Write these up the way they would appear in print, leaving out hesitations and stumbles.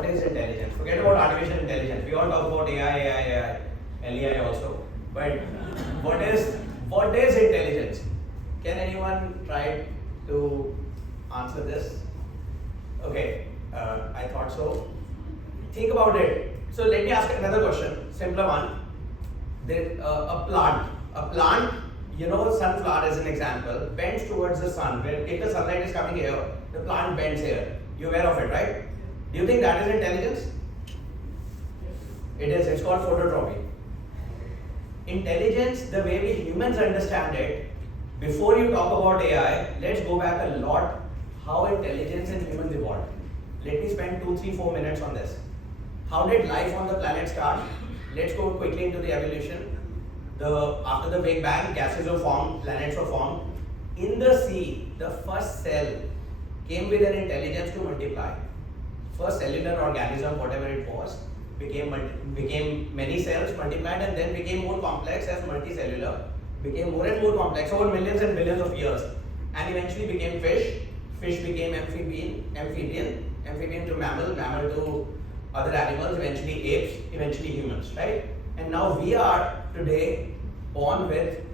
what is intelligence? Forget about artificial intelligence. We all talk about AI, LEI also. But what is intelligence? Can anyone try to answer this? Okay, I thought so. Think about it. So let me ask another question, simpler one. A plant, you know, sunflower is an example, bends towards the sun. If the sunlight is coming here, the plant bends here. You're aware of it, right? Do you think that is intelligence? It is. It's called phototropy. Intelligence, the way we humans understand it, before you talk about AI, let's go back a lot how intelligence in humans evolved. Let me spend 2, 3, 4 minutes on this. How did life on the planet start? Let's go quickly into the evolution. After the Big Bang, gases were formed, planets were formed. In the sea, the first cell came with an intelligence to multiply. First cellular organism, whatever it was, became many cells, multiplied, and then became more complex as multicellular, became more and more complex over millions and billions of years, and eventually became fish. Fish became amphibian to mammal to other animals, eventually apes, eventually humans, right? And now we are today born with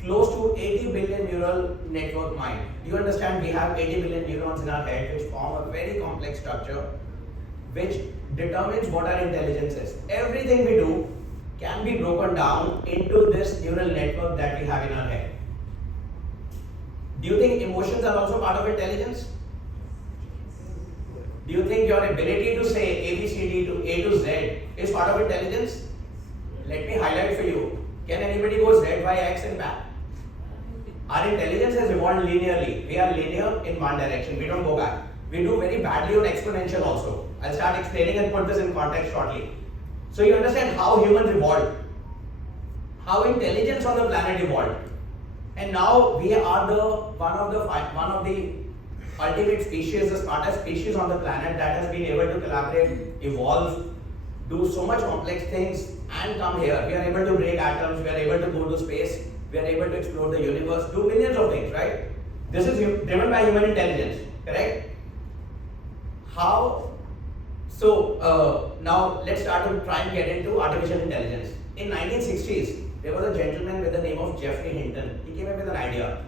close to 80 billion neural network mind. Do you understand? We have 80 billion neurons in our head which form a very complex structure which determines what our intelligence is. Everything we do can be broken down into this neural network that we have in our head. Do you think emotions are also part of intelligence? Do you think your ability to say ABCD to A to Z is part of intelligence? Let me highlight for you. Can anybody go Z, Y, X and back? Our intelligence has evolved linearly. We are linear in one direction. We don't go back. We do very badly on exponential also. I'll start explaining and put this in context shortly. So you understand how humans evolved, how intelligence on the planet evolved, and now we are one of the ultimate species, the smartest species on the planet that has been able to collaborate, evolve, do so much complex things and come here. We are able to break atoms, we are able to go to space, we are able to explore the universe, do millions of things, right? This is driven by human intelligence, correct? How? So now let's start to try and get into artificial intelligence. In 1960s, there was a gentleman with the name of Geoffrey Hinton. He came up with an idea,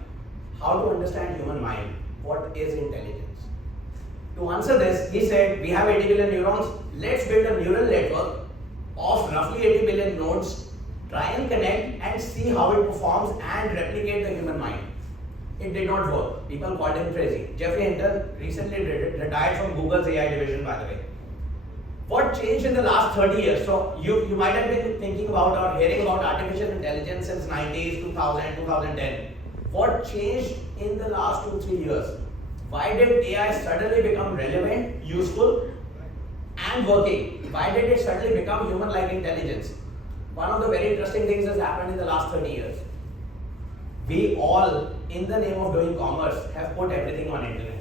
how to understand human mind. What is intelligence? To answer this, he said, we have 80 billion neurons, let's build a neural network of roughly 80 billion nodes, try and connect and see how it performs and replicate the human mind. It did not work. People called him crazy. Geoffrey Hinton recently retired from Google's AI division, by the way. What changed in the last 30 years? So you might have been thinking about or hearing about artificial intelligence since 90s, 2000, 2010. What changed in the last 2-3 years? Why did AI suddenly become relevant, useful, and working? Why did it suddenly become human-like intelligence? One of the very interesting things has happened in the last 30 years. We all, in the name of doing commerce, have put everything on internet.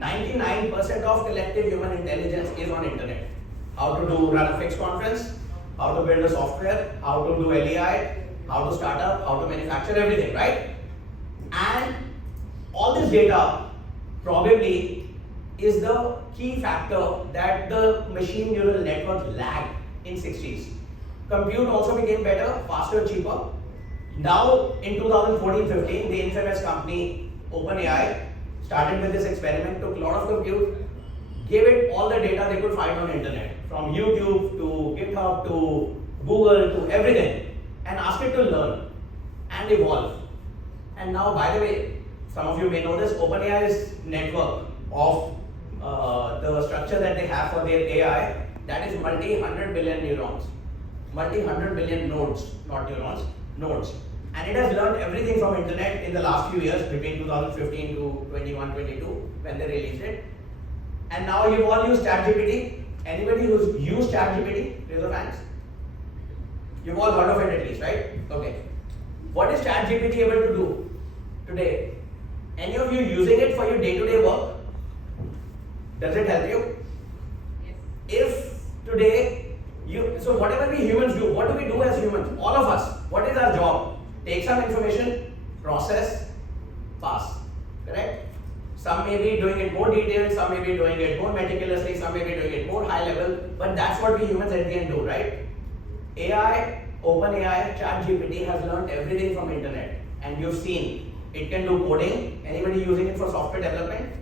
99% of collective human intelligence is on internet. How to run a fixed conference, how to build a software, how to do LEI, how to start up, how to manufacture everything, right? And all this data probably is the key factor that the machine neural network lagged in 60s. Compute also became better, faster, cheaper. Now in 2014-15, the infamous company OpenAI started with this experiment, took a lot of compute, gave it all the data they could find on internet, from YouTube to GitHub to Google to everything, and asked it to learn and evolve. And now, by the way, some of you may know this, OpenAI's network of the structure that they have for their AI, that is multi-100 billion neurons, multi-100 billion nodes, not neurons, nodes. And it has learned everything from internet in the last few years, between 2015 to 21-22, when they released it. And now you all use ChatGPT. Anybody who's used ChatGPT, raise your hands. You've all heard of it at least, right? Okay. What is ChatGPT able to do today? Any of you using it for your day-to-day work? Does it help you? Yes. If today, so whatever we humans do, what do we do as humans? All of us, what is our job? Take some information, process, pass. Correct? Some may be doing it more detailed, some may be doing it more meticulously, some may be doing it more high level, but that's what we humans at the end do, right? AI, OpenAI, ChatGPT has learned everything from internet, and you've seen it can do coding. Anybody using it for software development?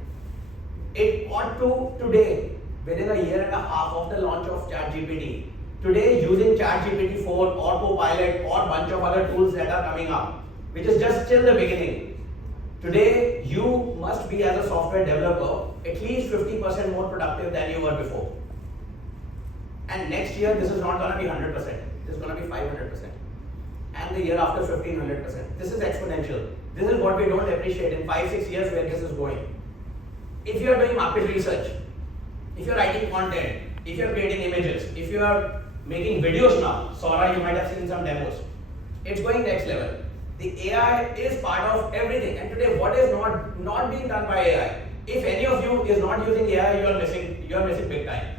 It ought to today, within a year and a half of the launch of ChatGPT. Today, using ChatGPT 4 or Copilot or bunch of other tools that are coming up, which is just still the beginning. Today, you must be as a software developer at least 50% more productive than you were before. And next year, this is not going to be 100%. This is going to be 500%. And the year after, 1500%. This is exponential. This is what we don't appreciate in 5-6 years where this is going. If you are doing market research, if you are writing content, if you are creating images, if you are making videos now, Sora, you might have seen some demos. It's going next level. The AI is part of everything, and today what is not being done by AI? If any of you is not using AI, you are missing big time.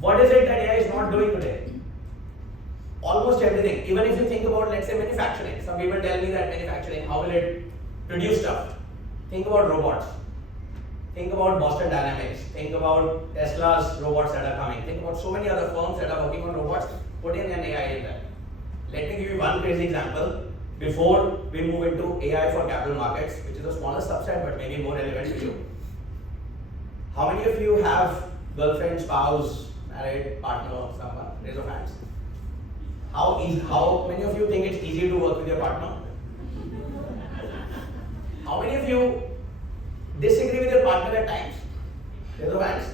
What is it that AI is not doing today? Almost everything. Even if you think about, let's say, manufacturing. Some people tell me that manufacturing, how will it produce stuff? Think about robots. Think about Boston Dynamics. Think about Tesla's robots that are coming. Think about so many other firms that are working on robots. Put in an AI in that. Let me give you one crazy example. Before we move into AI for capital markets, which is a smaller subset but maybe more relevant to you. How many of you have girlfriend, spouse, married, partner, someone? Raise your hands. How many of you think it's easy to work with your partner? How many of you disagree with your partner at times? Raise your hands.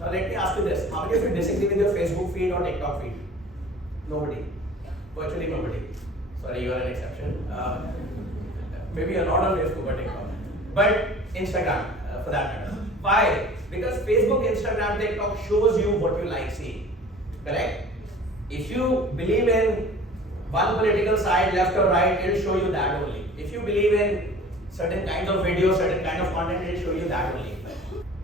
Now let me ask you this. How many of you disagree with your Facebook feed or TikTok feed? Nobody. Virtually nobody. Sorry, you are an exception. Maybe you're not on Facebook or TikTok. But Instagram, for that matter. Why? Because Facebook, Instagram, TikTok shows you what you like seeing. Correct? If you believe in one political side, left or right, it will show you that only. If you believe in certain kinds of videos, certain kind of content, it will show you that only.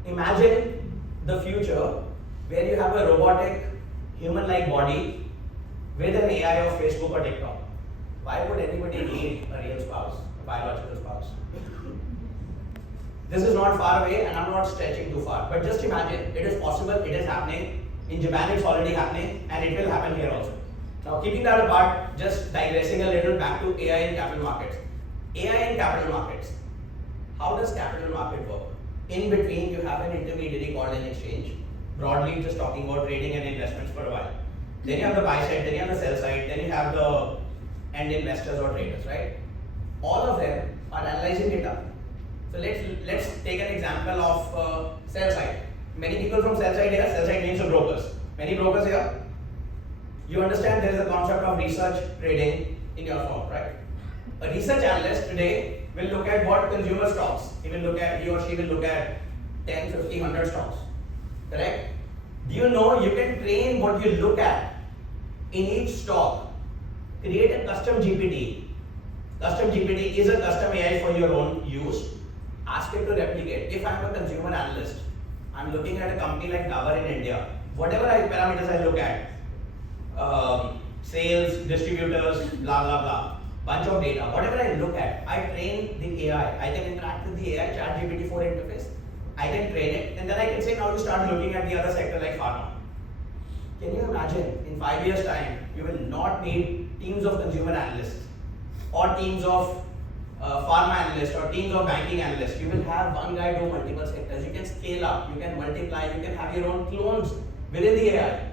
Imagine the future where you have a robotic, human-like body with an AI of Facebook or TikTok. Why would anybody need a real spouse, a biological spouse? This is not far away, and I'm not stretching too far. But just imagine, it is possible, it is happening. In Japan, it's already happening, and it will happen here also. Now, keeping that apart, just digressing a little back to AI in capital markets. AI in capital markets. How does capital market work? In between, you have an intermediary called an exchange. Broadly, just talking about trading and investments for a while. Then you have the buy side, then you have the sell side, then you have the end investors or traders, right? All of them are analyzing data. So let's take an example of sell side. Many people from sell side here, sell side means the brokers. Many brokers here. You understand there is a concept of research trading in your firm, right? A research analyst today will look at what consumer stocks. He or she will look at 10, 50, 100 stocks. Correct? Do you know you can train what you look at in each stock? Create a custom GPT. Custom GPT is a custom AI for your own use. Ask it to replicate. If I'm a consumer analyst, I'm looking at a company like Dabur in India. Whatever parameters I look at, sales, distributors, blah blah blah, bunch of data. Whatever I look at, I train the AI. I can interact with the AI ChatGPT 4 interface. I can train it, and then I can say now you start looking at the other sector like pharma. Can you imagine in 5 years' time, you will not need teams of consumer analysts or teams of pharma analysts or teams of banking analysts. You will have one guy do multiple sectors. You can scale up, you can multiply, you can have your own clones within the AI.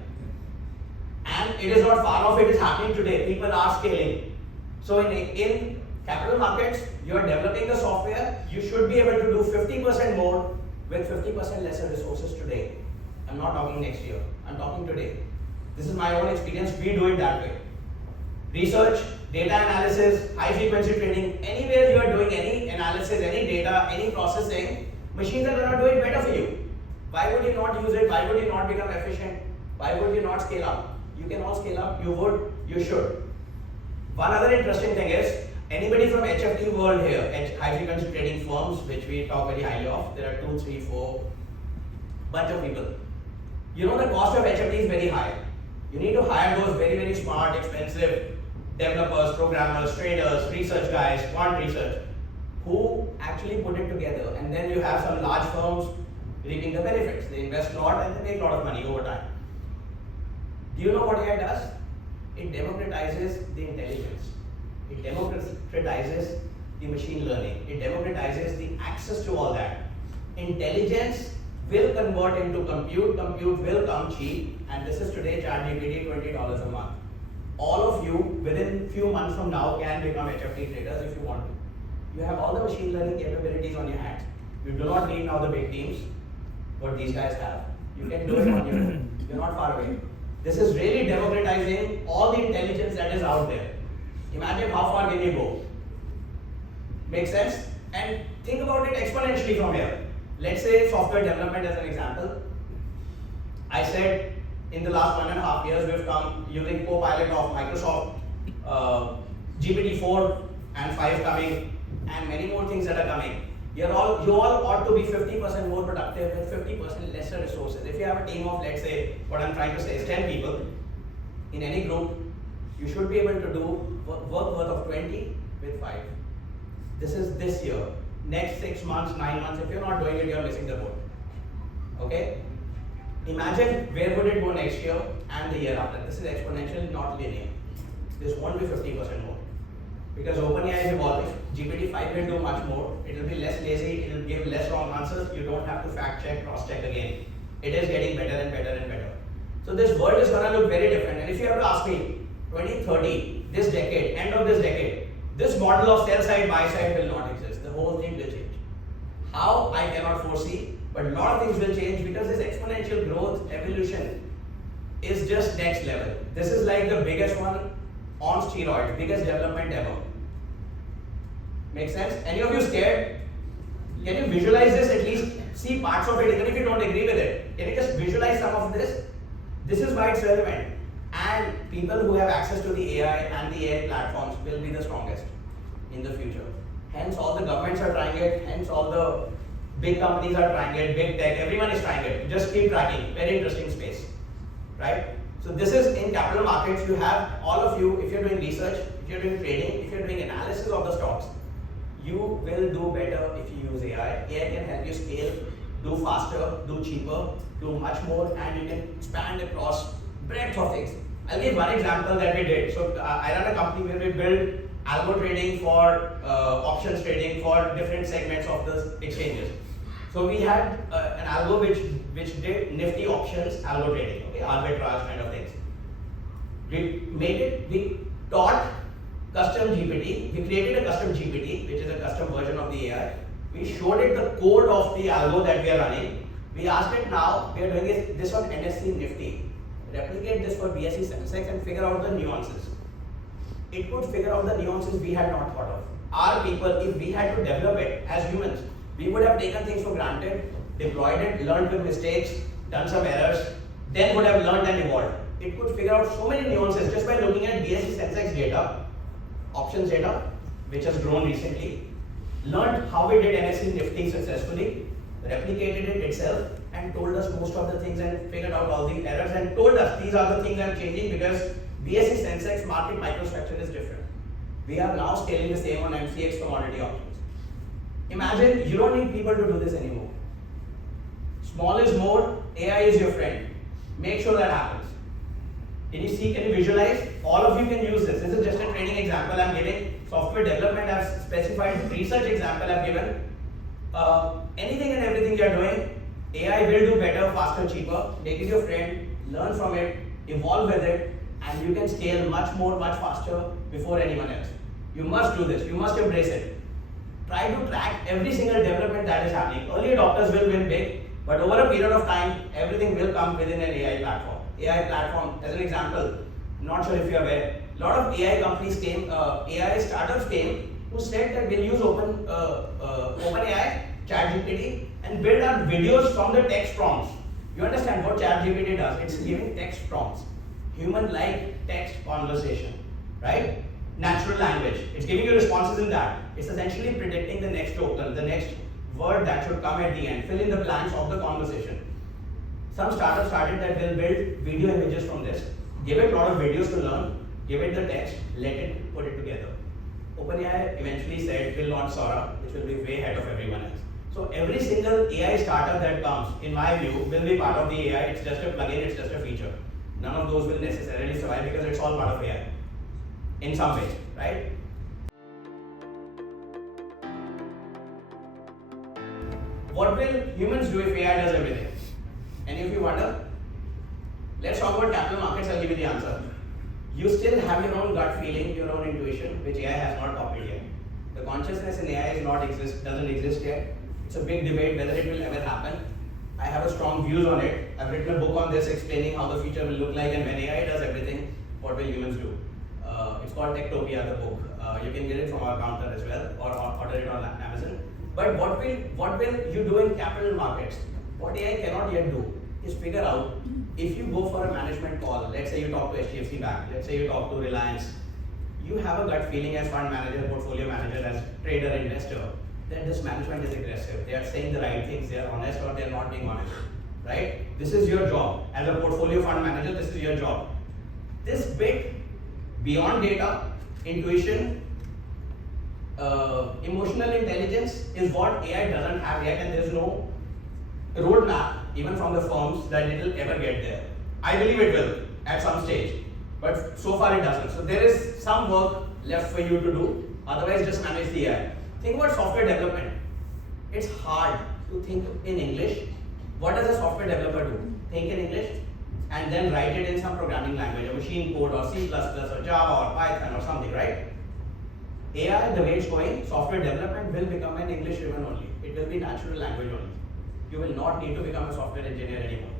And it is not far off, it is happening today. People are scaling. So in capital markets, you are developing the software, you should be able to do 50% more with 50% lesser resources today. I'm not talking next year, I'm talking today. This is my own experience, we do it that way. Research, data analysis, high frequency trading, anywhere you are doing any analysis, any data, any processing, machines are going to do it better for you. Why would you not use it? Why would you not become efficient? Why would you not scale up? You can all scale up, you would, you should. One other interesting thing is, anybody from HFT world here, high frequency trading firms, which we talk very highly of, there are 2, 3, 4, bunch of people. You know the cost of HFT is very high. You need to hire those very, very smart, expensive developers, programmers, traders, research guys, quant research. who actually put it together, and then you have some large firms reaping the benefits. They invest a lot and they make a lot of money over time. Do you know what AI does? It democratizes the intelligence. It democratizes the machine learning. It democratizes the access to all that. Intelligence will convert into compute. Compute will come cheap. And this is today ChatGPT, $20 a month. All of you within few months from now can become HFT traders if you want to. You have all the machine learning capabilities on your hands. You do not need now the big teams, what these guys have. You can do it on your own. You're not far away. This is really democratizing all the intelligence that is out there. Imagine how far can you go. Make sense? And think about it exponentially from here. Let's say software development as an example. I said in the last 1.5 years we've come using Copilot of Microsoft, GPT-4 and 5 coming, and many more things that are coming. You all ought to be 50% more productive with 50% lesser resources. If you have a team of, let's say, what I'm trying to say is 10 people in any group, you should be able to do work worth of 20 with 5. This is this year. Next 6 months, 9 months, if you're not doing it, you're missing the boat. Okay? Imagine where would it go next year and the year after. This is exponential, not linear. This won't be 50% more. Because OpenAI is evolving. GPT-5 will do much more. It will be less lazy. It will give less wrong answers. You don't have to fact check, cross check again. It is getting better and better and better. So this world is going to look very different. And if you have to ask me, 2030, this decade, end of this decade, this model of sell side, buy side will not exist. The whole thing will change. How? I cannot foresee. But a lot of things will change because this exponential growth, evolution is just next level. This is like the biggest one on steroids, biggest development ever. Make sense? Any of you scared? Can you visualize this, at least see parts of it, even if you don't agree with it? Can you just visualize some of this? This is why it's relevant. And people who have access to the AI and the AI platforms will be the strongest in the future. Hence all the governments are trying it, hence all the big companies are trying it, big tech, everyone is trying it. Just keep tracking, very interesting space, right? So this is in capital markets. You have all of you, if you're doing research, if you're doing trading, if you're doing analysis of the stocks, you will do better if you use AI. AI can help you scale, do faster, do cheaper, do much more, and you can expand across breadth of things. I'll give one example that we did. So I run a company where we build algo trading for options trading for different segments of the exchanges. So we had an algo which did nifty options algo trading, okay, arbitrage kind of things. We taught custom GPT, we created a custom GPT, which is a custom version of the AI. We showed it the code of the algo that we are running. We asked it now, we are doing this on NSE Nifty. Replicate this for BSE Sensex and figure out the nuances. It could figure out the nuances we had not thought of. Our people, if we had to develop it as humans, we would have taken things for granted, deployed it, learned with mistakes, done some errors, then would have learned and evolved. It could figure out so many nuances just by looking at BSE Sensex data, options data, which has grown recently, learned how we did NSE Nifty successfully, replicated it itself, and told us most of the things and figured out all the errors and told us these are the things I'm changing because BSE Sensex market microstructure is different. We are now scaling the same on MCX commodity options. Imagine you don't need people to do this anymore. Small is more, AI is your friend. Make sure that happens. Can you see, can you visualize? All of you can use this. This is just a training example I'm giving. Software development I've specified, research example I've given. Anything and everything you're doing, AI will do better, faster, cheaper. Make it your friend, learn from it, evolve with it, and you can scale much more, much faster before anyone else. You must do this, you must embrace it. Try to track every single development that is happening. Early adopters will win big, but over a period of time, everything will come within an AI platform. AI platform, as an example, not sure if you're aware, a lot of AI companies came, AI startups came, who said that we'll use OpenAI, ChatGPT, and build our videos from the text prompts. You understand what ChatGPT does? It's giving text prompts, human-like text conversation, right? Natural language. It's giving you responses in that. It's essentially predicting the next token, the next word that should come at the end. Fill in the blanks of the conversation. Some startups started that they'll build video images from this, give it a lot of videos to learn, give it the text, let it put it together. OpenAI eventually said will launch Sora, which will be way ahead of everyone else. So every single AI startup that comes, in my view, will be part of the AI. It's just a plugin, it's just a feature. None of those will necessarily survive because it's all part of AI in some way, right? What will humans do if AI does everything? Any of you wonder? Let's talk about capital markets. I'll give you the answer. You still have your own gut feeling, your own intuition, which AI has not copied yet. The consciousness in AI doesn't exist yet. It's a big debate whether it will ever happen. I have a strong views on it. I've written a book on this explaining how the future will look like, and when AI does everything, what will humans do? It's called Techtopia, the book. You can get it from our counter as well, or order it on Amazon. But what will you do in capital markets? What AI cannot yet do is figure out if you go for a management call. Let's say you talk to HDFC Bank. Let's say you talk to Reliance. You have a gut feeling as fund manager, portfolio manager, as trader, investor, that this management is aggressive. They are saying the right things. They are honest, or they are not being honest. Right? This is your job as a portfolio fund manager. This is your job. This bit beyond data, intuition, emotional intelligence is what AI doesn't have yet, and there's no roadmap even from the firms that it will ever get there. I believe it will at some stage, but so far it doesn't. So there is some work left for you to do. Otherwise, just manage the AI. Think about software development. It's hard to think in English. What does a software developer do? Think in English and then write it in some programming language, a machine code or C++ or Java or Python or something, right? AI, the way it's going, software development will become an English driven only. It will be natural language only. You will not need to become a software engineer anymore.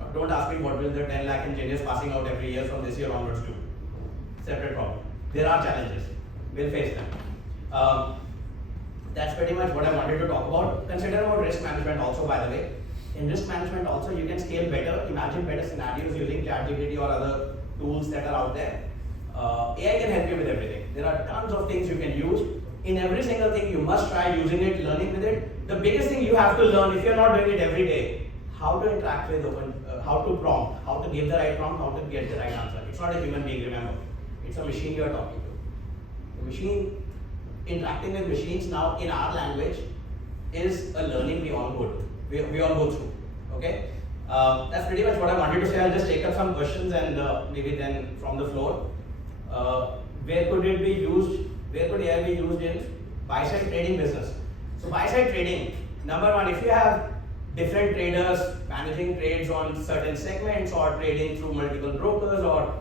Now, don't ask me what will the 10 lakh engineers passing out every year from this year onwards do. Separate problem. There are challenges. We'll face them. That's pretty much what I wanted to talk about. Consider about risk management also, by the way. In risk management also, you can scale better, imagine better scenarios using ChatGPT or other tools that are out there. AI can help you with everything. There are tons of things you can use. In every single thing, you must try using it, learning with it. The biggest thing you have to learn, if you're not doing it every day, how to interact with how to prompt, how to give the right prompt, how to get the right answer. It's not a human being, remember. It's a machine you're talking to. The machine, interacting with machines now in our language is a learning we all go to. We all go through. Okay? That's pretty much what I wanted to say. I'll just take up some questions and maybe then from the floor. Where could it be used? Where could AI be used in buy-side trading business? So buy-side trading, number one, if you have different traders managing trades on certain segments or trading through multiple brokers or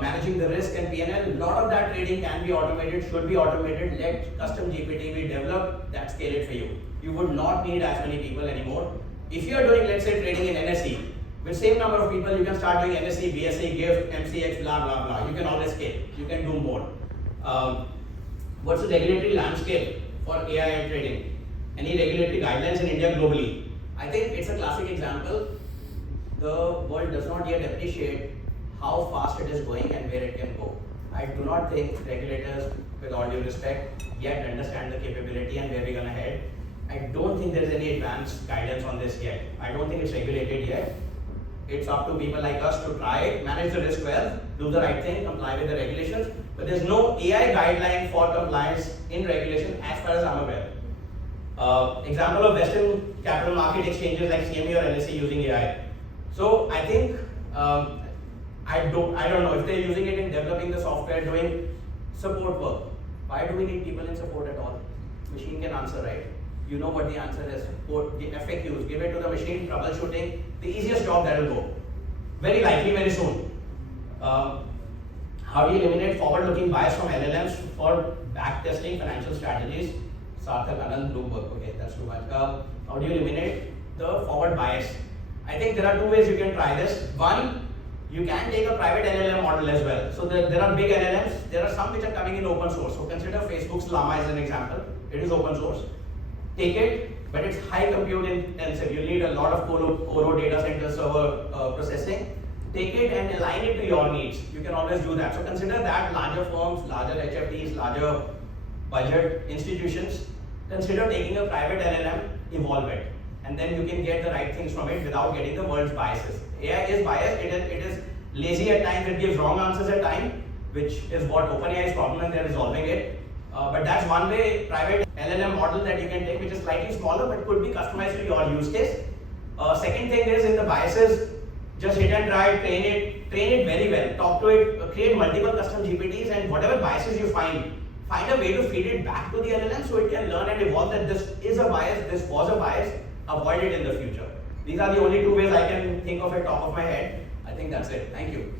managing the risk and P&L, a lot of that trading can be automated, should be automated. Let custom GPT be developed, that scale it for you. You would not need as many people anymore. If you are doing, let's say, trading in NSE, with same number of people, you can start doing NSE, BSE, GIFT, MCX, blah, blah, blah. You can always scale. You can do more. What's the regulatory landscape for AI and trading? Any regulatory guidelines in India globally? I think it's a classic example. The world does not yet appreciate how fast it is going and where it can go. I do not think regulators, with all due respect, yet understand the capability and where we're going to head. I don't think there's any advanced guidance on this yet. I don't think it's regulated yet. It's up to people like us to try it, manage the risk well, do the right thing, comply with the regulations. But there's no AI guideline for compliance in regulation as far as I'm aware. Example of Western capital market exchanges like CME or NSE using AI. So I think I don't know if they're using it in developing the software, doing support work. Why do we need people in support at all? Machine can answer, right? You know what the answer is. The FAQs, give it to the machine, troubleshooting, the easiest job that will go. Very likely, very soon. How do you eliminate forward-looking bias from LLMs for backtesting financial strategies? Sarthak Anand, Bloomberg. Okay, that's too much. How do you eliminate the forward bias? I think there are two ways you can try this. One, you can take a private LLM model as well. So there are big LLMs. There are some which are coming in open source. So consider Facebook's Llama as an example. It is open source. Take it, but it's high compute intensive. You need a lot of colo data center server processing. Take it and align it to your needs. You can always do that. So consider that larger firms, larger HFTs, larger budget institutions, consider taking a private LLM, evolve it. And then you can get the right things from it without getting the world's biases. AI is biased, it is lazy at times, it gives wrong answers at times, which is what OpenAI's problem and they're resolving it. But that's one way private LLM model that you can take, which is slightly smaller but could be customized to your use case. Second thing is in the biases, just hit and try, train it very well. Talk to it, create multiple custom GPTs, and whatever biases you find a way to feed it back to the LLM so it can learn and evolve that this is a bias, this was a bias, avoid it in the future. These are the only two ways I can think of at top of my head. I think that's it. Thank you.